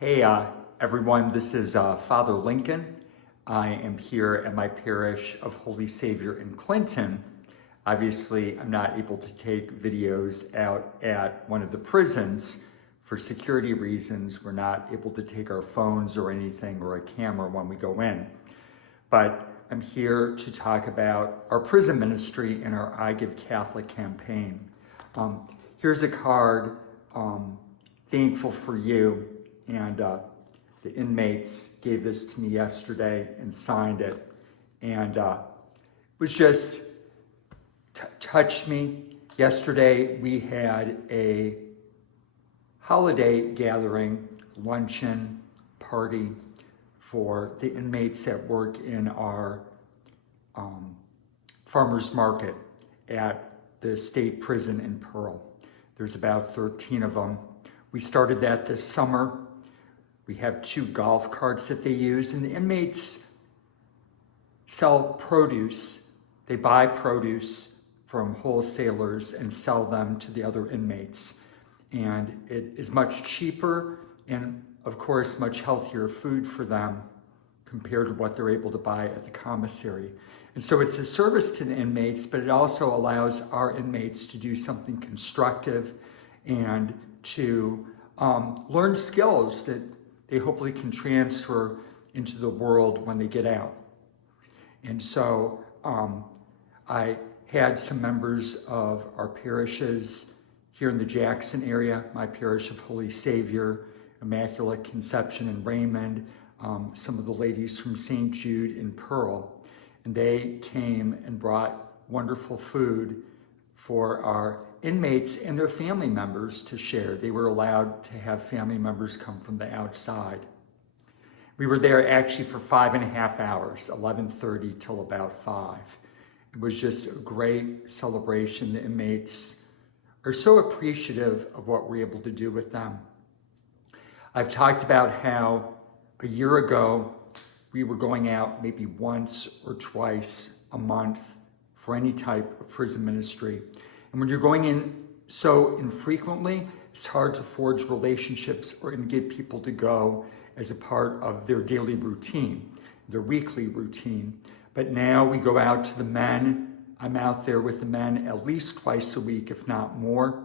Hey everyone, this is Father Lincoln. I am here at my parish of Holy Savior in Clinton. Obviously, I'm not able to take videos out at one of the prisons for security reasons. We're not able to take our phones or anything or a camera when we go in. But I'm here to talk about our prison ministry and our I Give Catholic campaign. Here's a card, thankful for you. And the inmates gave this to me yesterday and signed it. And it was just touched me. Yesterday we had a holiday gathering, luncheon, party for the inmates that work in our farmers market at the state prison in Pearl. There's about 13 of them. We started that this summer. We have 2 golf carts that they use, and the inmates sell produce. They buy produce from wholesalers and sell them to the other inmates. And it is much cheaper and, of course, much healthier food for them compared to what they're able to buy at the commissary. And so it's a service to the inmates, but it also allows our inmates to do something constructive and to learn skills that they hopefully can transfer into the world when they get out. And so I had some members of our parishes here in the Jackson area, my parish of Holy Savior, Immaculate Conception in Raymond, some of the ladies from St. Jude in Pearl, and they came and brought wonderful food for our inmates and their family members to share. They were allowed to have family members come from the outside. We were there actually for 5.5 hours, 11:30 till about 5. It was just a great celebration. The inmates are so appreciative of what we're able to do with them. I've talked about how a year ago we were going out maybe once or twice a month for any type of prison ministry. And when you're going in so infrequently, it's hard to forge relationships or get people to go as a part of their daily routine, their weekly routine. But now we go out to the men. I'm out there with the men at least twice a week, if not more.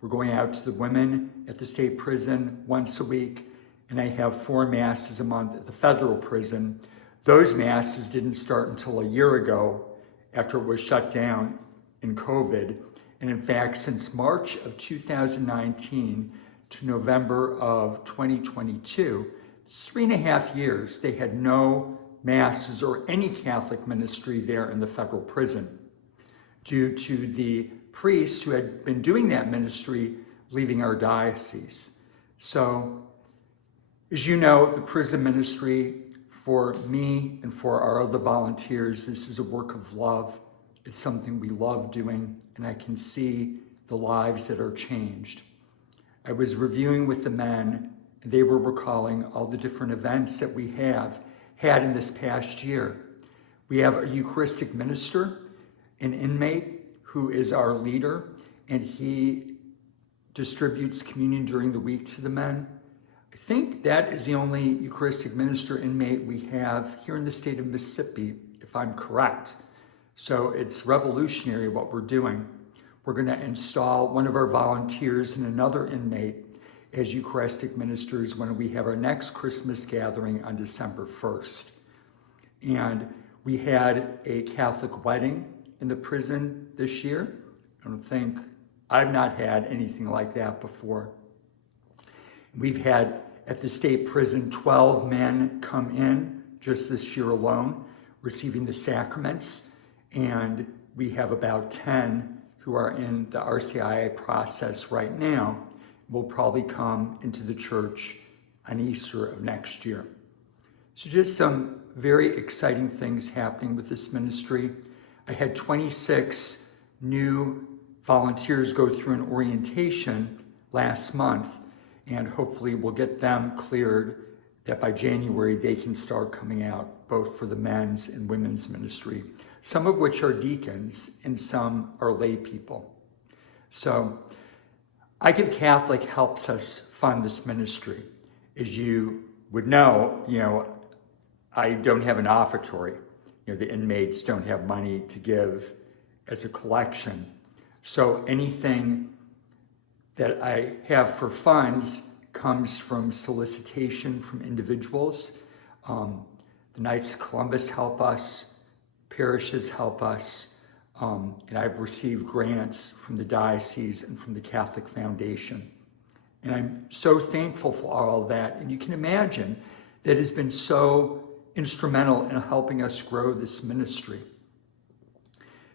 We're going out to the women at the state prison once a week. And I have 4 masses a month at the federal prison. Those masses didn't start until a year ago after it was shut down in COVID. And in fact, since March of 2019 to November of 2022, it's 3.5 years, they had no masses or any Catholic ministry there in the federal prison due to the priests who had been doing that ministry leaving our diocese. So, as you know, the prison ministry for me and for our other volunteers, this is a work of love. It's something we love doing, and I can see the lives that are changed. I was reviewing with the men, and they were recalling all the different events that we have had in this past year. We have a Eucharistic minister, an inmate who is our leader, and he distributes communion during the week to the men. I think that is the only Eucharistic minister inmate we have here in the state of Mississippi, if I'm correct. So it's revolutionary what we're doing. We're going to install one of our volunteers and another inmate as Eucharistic ministers when we have our next Christmas gathering on December 1st. And we had a Catholic wedding in the prison this year. I've not had anything like that before. We've had at the state prison 12 men come in just this year alone, receiving the sacraments. And we have about 10 who are in the RCIA process right now, will probably come into the church on Easter of next year. So just some very exciting things happening with this ministry. I had 26 new volunteers go through an orientation last month, and hopefully we'll get them cleared that by January they can start coming out, both for the men's and women's ministry, some of which are deacons and some are lay people. So I Give Catholic helps us fund this ministry. As you would know, I don't have an offertory. The inmates don't have money to give as a collection. So anything that I have for funds comes from solicitation from individuals. The Knights of Columbus help us, parishes help us, and I've received grants from the diocese and from the Catholic Foundation. And I'm so thankful for all of that. And you can imagine that has been so instrumental in helping us grow this ministry.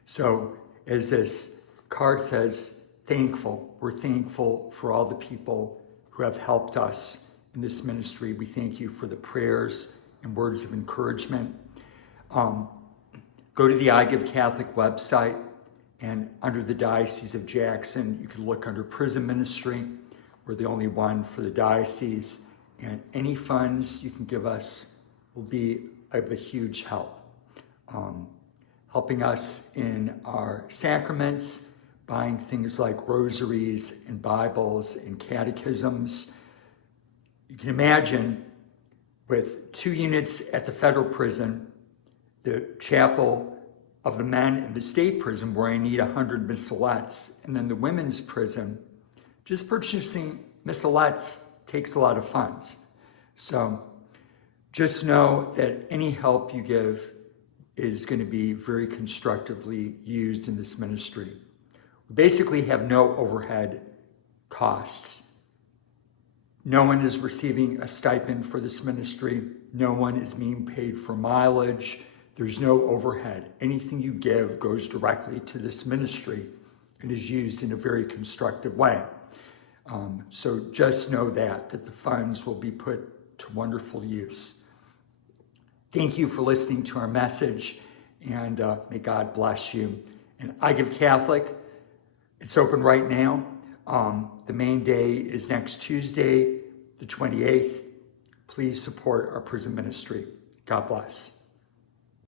So as this card says, thankful. We're thankful for all the people who have helped us in this ministry. We thank you for the prayers and words of encouragement. Go to the I Give Catholic website, and under the Diocese of Jackson, you can look under prison ministry. We're the only one for the diocese, and any funds you can give us will be of a huge help. Helping us in our sacraments, buying things like rosaries and Bibles and catechisms. You can imagine with 2 units at the federal prison, the chapel of the men in the state prison where I need 100 missalettes, and then the women's prison, just purchasing missalettes takes a lot of funds. So just know that any help you give is going to be very constructively used in this ministry. We basically have no overhead costs. No one is receiving a stipend for this ministry. No one is being paid for mileage. There's no overhead. Anything you give goes directly to this ministry and is used in a very constructive way. So just know that the funds will be put to wonderful use. Thank you for listening to our message, and may God bless you. And I Give Catholic, it's open right now. The main day is next Tuesday, the 28th. Please support our prison ministry. God bless.